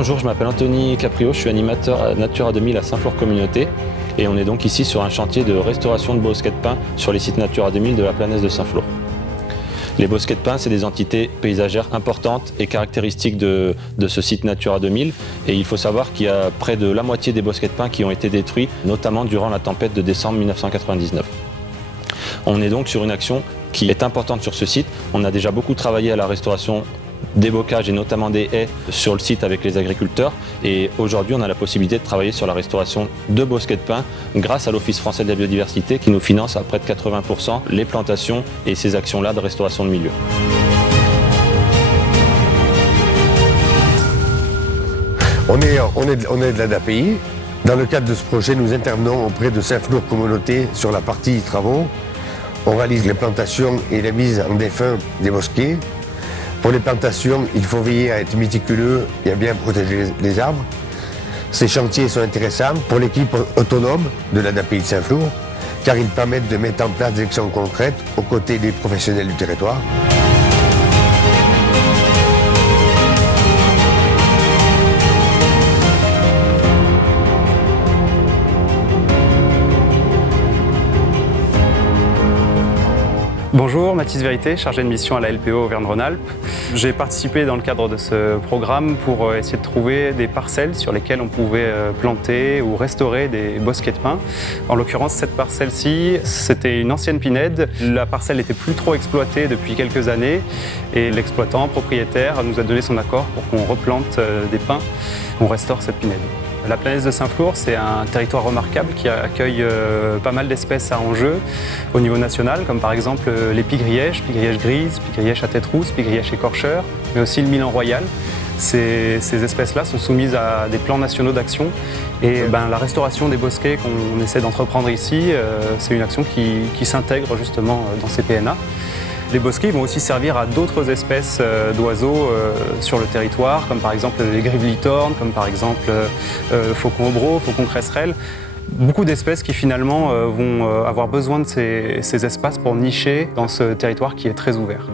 Bonjour, je m'appelle Anthony Caprio, je suis animateur à Natura 2000 à Saint-Flour Communauté et on est donc ici sur un chantier de restauration de bosquets de pins sur les sites Natura 2000 de la Planaise de Saint-Flour. Les bosquets de pins, c'est des entités paysagères importantes et caractéristiques de ce site Natura 2000 et il faut savoir qu'il y a près de la moitié des bosquets de pins qui ont été détruits, notamment durant la tempête de décembre 1999. On est donc sur une action qui est importante sur ce site. On a déjà beaucoup travaillé à la restauration des bocages et notamment des haies sur le site avec les agriculteurs et aujourd'hui on a la possibilité de travailler sur la restauration de bosquets de pins grâce à l'Office français de la biodiversité qui nous finance à près de 80% les plantations et ces actions-là de restauration de milieux. On est de l'ADAPI. Dans le cadre de ce projet, nous intervenons auprès de Saint-Flour Communauté sur la partie travaux. On réalise les plantations et la mise en défunt des bosquets. Pour les plantations, il faut veiller à être méticuleux et à bien protéger les arbres. Ces chantiers sont intéressants pour l'équipe autonome de l'ADAPI de Saint-Flour, car ils permettent de mettre en place des actions concrètes aux côtés des professionnels du territoire. Bonjour, Mathis Vérité, chargé de mission à la LPO Auvergne-Rhône-Alpes. J'ai participé dans le cadre de ce programme pour essayer de trouver des parcelles sur lesquelles on pouvait planter ou restaurer des bosquets de pins. En l'occurrence, cette parcelle-ci, c'était une ancienne pinède. La parcelle n'était plus trop exploitée depuis quelques années et l'exploitant, propriétaire, nous a donné son accord pour qu'on replante des pins, qu'on restaure cette pinède. La Planaise de Saint-Flour, c'est un territoire remarquable qui accueille pas mal d'espèces à enjeu au niveau national, comme par exemple les pie-grièches grises, pie-grièches à tête rousse, pie-grièches écorcheurs, mais aussi le milan royal. Ces espèces-là sont soumises à des plans nationaux d'action et la restauration des bosquets qu'on essaie d'entreprendre ici, c'est une action qui s'intègre justement dans ces PNA. Les bosquets vont aussi servir à d'autres espèces d'oiseaux sur le territoire, comme par exemple les grives litornes, comme par exemple faucon obro, faucon cresserelle. Beaucoup d'espèces qui finalement vont avoir besoin de ces espaces pour nicher dans ce territoire qui est très ouvert.